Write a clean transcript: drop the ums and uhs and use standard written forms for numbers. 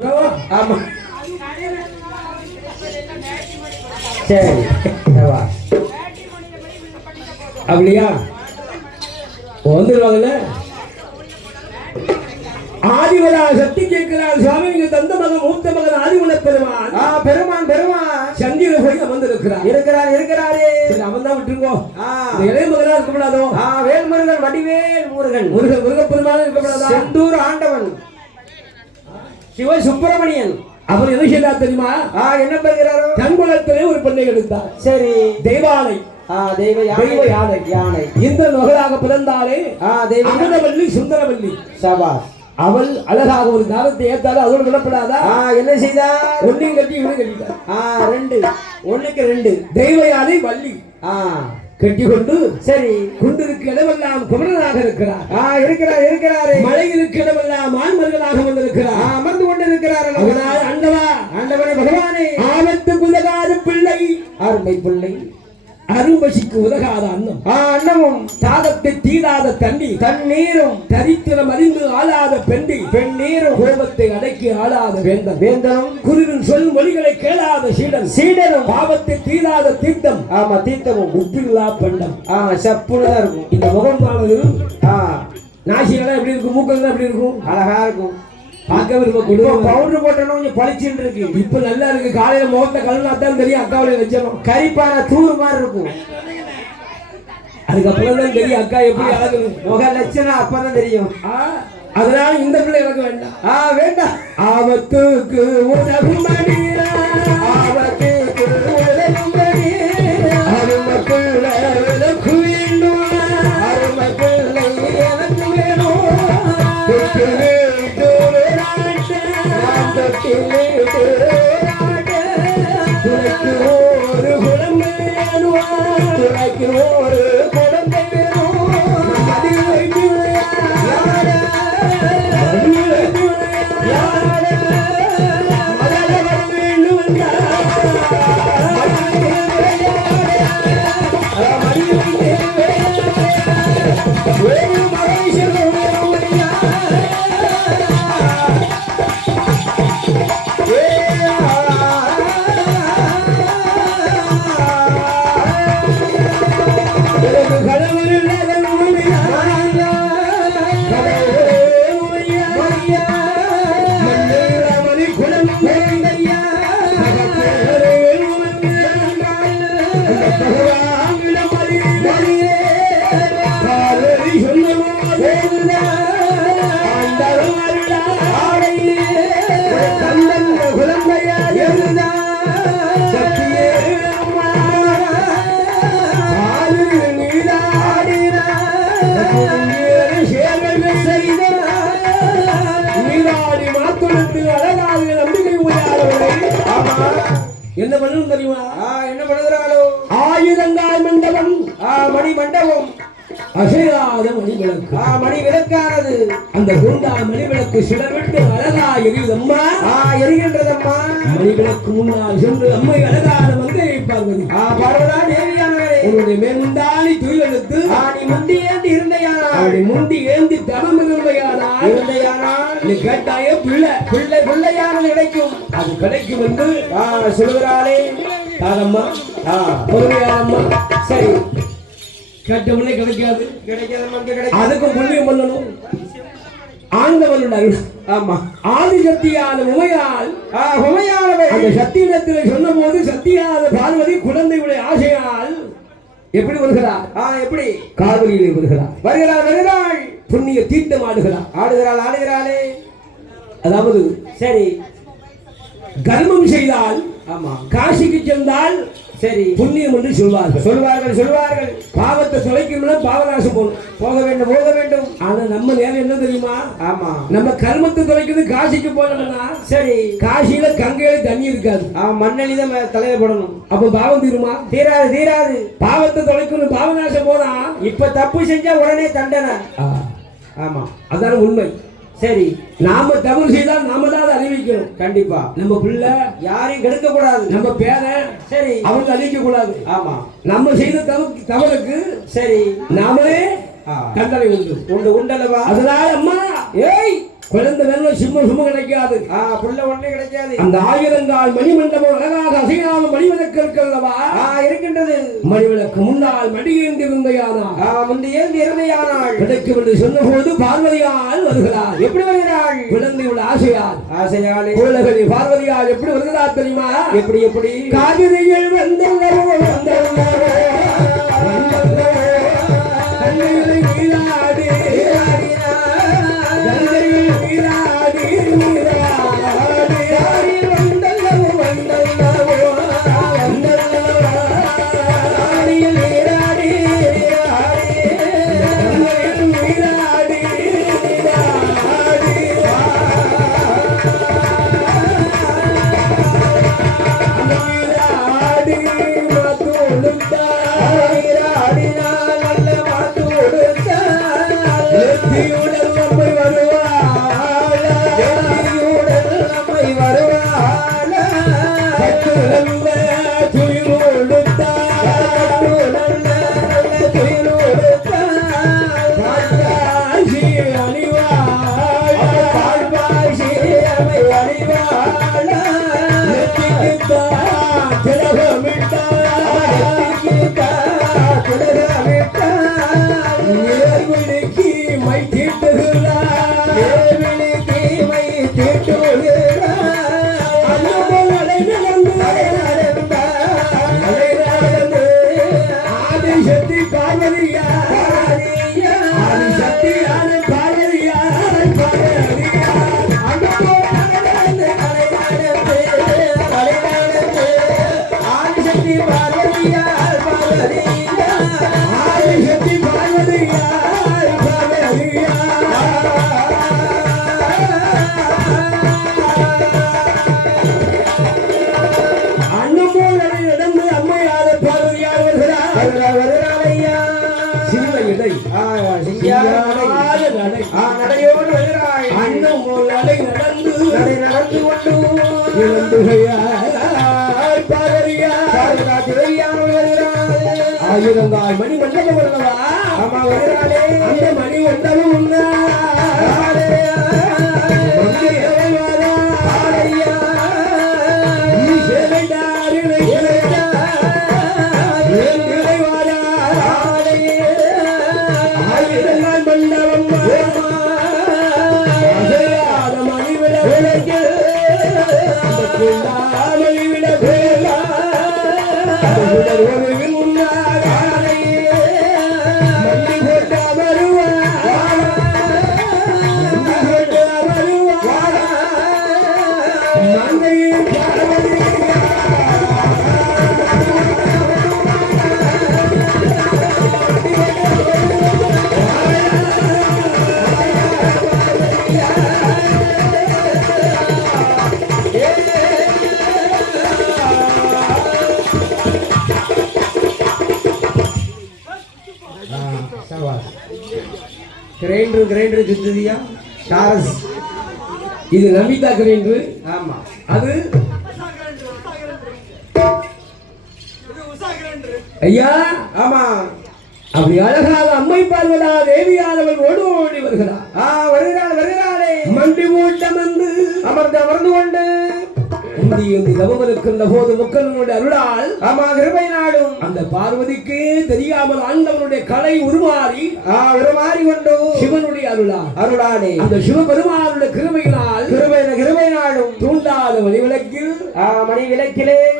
ஆமா சரி அப்படியா வந்துருவாங்கல்ல. ஆதிவரா சக்தி கேட்கிறார் சுவாமி, நீங்க தந்த மகன் மூத்த மகன் ஆதிகுண பெருமான் பெருமான் பெருமான் சந்திர போய் அமர்ந்திருக்கிறார். இருக்கிறாரே அவன் தான் விட்டுருக்கோம். இளைய மகனா இருக்கக்கூடாதோ? வேல்முருகன் வடிவேல் முருகன் முருகப்பெருமான் இருக்கக்கூடாதா? செந்தூர் ஆண்டவன் சிவ சுப்பிரமணியன் அவர் என்ன செய்தார் தெரியுமா? என்ன பெறுகிறாரோ? தன்குலத்திலே ஒரு பெண்ணை எடுத்தார். சரி, தெய்வானை தெய்வ யானை யானை இந்த மகளாக பிறந்தாலே அமிர்தவல்லி சுந்தரவல்லி சபாஸ். அவள் அழகாக ஒரு காலத்தை ஏத்தாலும் அதோடு விடப்படாதா? என்ன செய்தார்? ஒன்னையும் கட்டி இவனை கட்டிட்டார். ரெண்டு ஒண்ணுக்கு ரெண்டு தெய்வ யானை வள்ளி கட்டி கொண்டு சரி குண்டிருக்கு இடமெல்லாம் குமரனாக இருக்கிறார். இருக்கிறாரு மலையிற்கு இடமெல்லாம் ஆண்மர்களாக வந்திருக்கிறார். அமர்ந்து கொண்டு இருக்கிறார். ஆண்டவா ஆண்டவனே பகவானே, ஆபத்துக்கு உதகாத பிள்ளை அருமை பிள்ளை, அரும்பசிக்கு உதகாத அன்னம் அன்னமும், தாகத்தை தீராத தண்ணீரும், தரித்திரம் அறிந்து ஆளாத பெண்ணீரும், கோபத்தை அடக்கி ஆளாத வேந்தனும், குருவின் சொல் மொழிகளை கேளாத சீடனும், பாவத்தை தீராத தீர்த்தம் தீர்த்தமும், உப்பில்லா பண்டம் சப்புதான் இருக்கும். இந்த முகமானது நாசிகளாம் எப்படி இருக்கும், மூக்கெல்லாம் எப்படி இருக்கும், அழகா இருக்கும். பார்க்கவே பவுடர் போட்டோம்னா கொஞ்சம் பளிச்சுன்னு இருக்கு. இப்ப நல்லா இருக்கு. காலையில முகத்தை கழுவினாத்தான் தெரியும் அக்காவுடைய லட்சணம். கரிப்பான தூர் மாதிரி இருக்கும். அதுக்கப்புறம் தான் தெரியும் அக்கா எப்படி அழகணும். முக லட்சணம் அப்பதான் தெரியும். அதனால இந்த பிள்ளை எனக்கு வேண்டாம். வேண்டாம். ஆபத்துக்கு உதவும் மணியா, ஆபத்துக்கு உதவும் மணியா, அருமக்குள்ள விளக்கு வேண்டும், அருமக்குள்ள எனக்கு வேணும். துணைக்கு ஒரு குழந்தை துணைக்கு ஒரு குழந்தை வேணும். என்ன பண்ணணும் தெரியுமா? என்ன பண்ணுகிறாளோ? ஆயுதங்கால் மண்டபம், மணி மண்டபம், அசையாத மணி விளக்கு, மணி விளக்கானது. அந்த குண்டா மணி விளக்கு சிலவிட்டு அழகா எரியுதம்மா, எரிகின்றதம்மா. மணி விளக்கு முன்னால் சென்று அம்மை அழகான மங்கை பார்வதி, பார்வதா தேவியானவரே, உன்னுடைய மேல்முந்தானி துயிலெடுத்து நீ முந்தி ஏந்தி இருந்தையானால், அவளை முந்தி ஏந்தி தவம் இருந்தையானால் நீ கேட்டாயே பிள்ளையானது கிடைக்கும். அது கிடைக்கும் என்று சொல்லுகிறாளே. தாரம்மா பொறுமையாரம்மா. சரி, கேட்டவனே கிடைக்காது. அதுக்கும் புண்ணியம் பண்ணணும். ஆண்டவனுடைய அருள். ஆமா, ஆதிசக்தியான உமையால் அந்த சத்தியிடத்தில் சொன்ன போது சத்தியான பார்வதி குழந்தையுடைய ஆசையால் எப்படி வருகிறார்? எப்படி? காவிரியிலே வருகிறாள். புண்ணிய தீர்த்தம் ஆடுகிறாளே. அதாவது சரி, கர்மம் செய்தால், காசிக்கு சென்றால் சரி புண்ணியம் என்று சொல்வார்கள். பாவத்தை தொலைக்கணும்னா பாவநாசம் போக வேண்டும். ஆனா நம்ம நேரம் என்ன தெரியுமா? நம்ம கர்மத்தை தொலைக்கிறது காசிக்கு போனோம்னா சரி, காசியில கங்கையில தண்ணி இருக்காது, மண்ணெளி தான் தலையில போடணும். அப்ப பாவம் தீருமா? தீராது. பாவத்தை தொலைக்கணும், பாவநாசம் போனா இப்ப தப்பு செஞ்சா உடனே தண்டனை. அதான உண்மை. சரி, நாம தவறு செய்தால் நாம தான் அறிவிக்கணும். கண்டிப்பா நம்ம பிள்ளை யாரையும் கெடுக்க கூடாது. நம்ம பேரை சரி அவங்க அழிக்க கூடாது. நம்ம செய்த தவறுக்கு சரி நாமளே தண்டனை உண்டு. உண்டல்லவா? அதனால அம்மா, ஏய் குழந்தை வேணும் சும்மா கிடைக்காது. புள்ள ஒண்ணே கிடைக்காது. அந்த ஆயிரங்கால் மணிமண்டபம் அழகாக அசையாத மணிவிளக்கு இருக்கிறதவா இருக்கின்றது. மணிவிளக்கு முன்னால் மடியேந்திருந்த யானால் முந்தையேந்து இருந்தையானால் கிடைக்கும் என்று சொன்ன போது பார்வதியால் வருகிறார். எப்படி வருகிறாள்? குழந்தையோட ஆசையால் குழந்தை பார்வதியால் எப்படி வருகிறார் தெரியுமா? எப்படி காவிரியில் வந்தல்லவோ ஆயிரங்கால் மணி மண்டபம் அல்லவா? வருகிறாளே. அந்த மணி மண்டபம் கிரைண்டர் சுத்துதியா டாரஸ். இது நமிதா கிரைண்டர். ஆமா, அது ஐயா. ஆமா, அப்படி அழகாக அம்மை பார்வதா தேவியானவள் ஓடி வருகிறார். வருகிறாளே. மண்டி மூட்டம் வந்து அமர்ந்து கொண்டு தவம் இருக்கின்ற போது முக்கனுடைய அருளால் கிருபை நாடும் அந்த பார்வதிக்கு தெரியாமல் ஆண்டவனுடைய கலை உருமாறி கொண்டு சிவனுடைய அருளாலே அந்த சிவபெருமானுடைய கிருபை நாடும் தூண்டாத மணி விளக்கிலே